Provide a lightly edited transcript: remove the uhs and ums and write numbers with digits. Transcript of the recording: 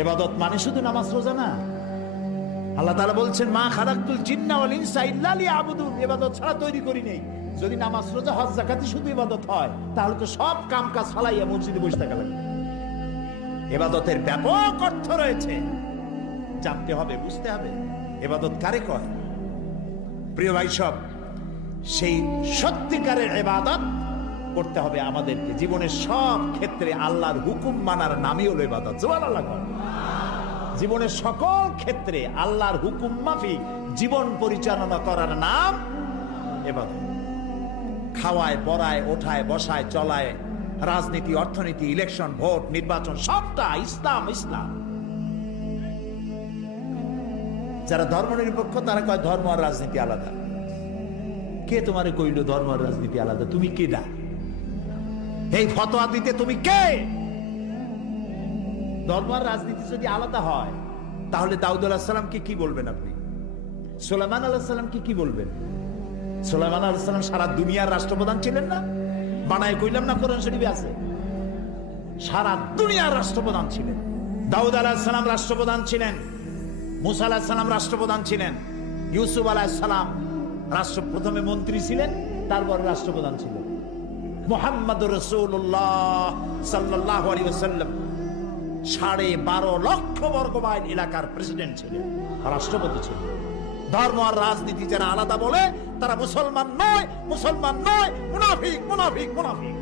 ইবাদত মানে শুধু নামাজ রোজা না। আল্লাহ তাআলা বলছেন, মা খালাকতুল জিন্না ওয়াল ইনসা ইল্লা লিয়াবুদুন, ইবাদত ছাড়া তৈরি করি নেই। যদি নামাজ রোজা হজ যাকাতই শুধু ইবাদত হয়, তাহলে তো সব কাম কাজ ফালাইয়া মসজিদে বসে থাকা লাগবে। ইবাদতের ব্যাপক অর্থ রয়েছে, জানতে হবে, বুঝতে হবে ইবাদত কারে কয়। প্রিয় ভাই সব, সেই সত্যিকারের ইবাদত করতে হবে আমাদেরকে জীবনের সব ক্ষেত্রে। আল্লাহর হুকুম মানার নামই হলো ইবাদত। সুবহানাল্লাহ। জীবনের সকল ক্ষেত্রে আল্লাহর হুকুম মাফিক জীবন পরিচালনা করার নাম ইবাদত। খাওয়ায়, পড়ায়, ওঠায়, বসায়, চলায়, রাজনীতি, অর্থনীতি, ইলেকশন, ভোট, নির্বাচন, সবটা ইসলাম ইসলাম। যারা ধর্মনিরপেক্ষ তারা কয় ধর্ম আর রাজনীতি আলাদা। কে তোমারে কইল ধর্ম আর রাজনীতি আলাদা? তুমি কে না এই ফতোয়া দিতে? তুমি কে? ধর্ম আর রাজনীতি যদি আলাদা হয়, তাহলে দাউদ আলাইহিস সালামকে কি বলবেন আপনি? সুলাইমান আলাইহিস সালামকে কি বলবেন? সুলাইমান আলাইহিস সালাম সারা দুনিয়ার রাষ্ট্রপ্রধান ছিলেন না? বানায় কইলাম না, কোরআন শরীফে আছে। সারা দুনিয়ার রাষ্ট্রপ্রধান ছিলেন। দাউদ আলাইহিস সালাম রাষ্ট্রপ্রধান ছিলেন, মুসা আলাইহিস সালাম রাষ্ট্রপ্রধান ছিলেন, ইউসুফ আলাইহিস সালাম প্রথমে মন্ত্রী ছিলেন, তারপর রাষ্ট্রপ্রধান ছিলেন। মুহাম্মদুর রাসূলুল্লাহ সাল্লাল্লাহু আলাইহি ওয়াসাল্লাম 12.5 লক্ষ বর্গ মাইল এলাকার প্রেসিডেন্ট ছিলেন, রাষ্ট্রপতি ছিলেন। ধর্ম আর রাজনীতি যারা আলাদা বলে তারা মুসলমান নয়, মুসলমান নয়, মুনাফিক, মুনাফিক, মুনাফিক।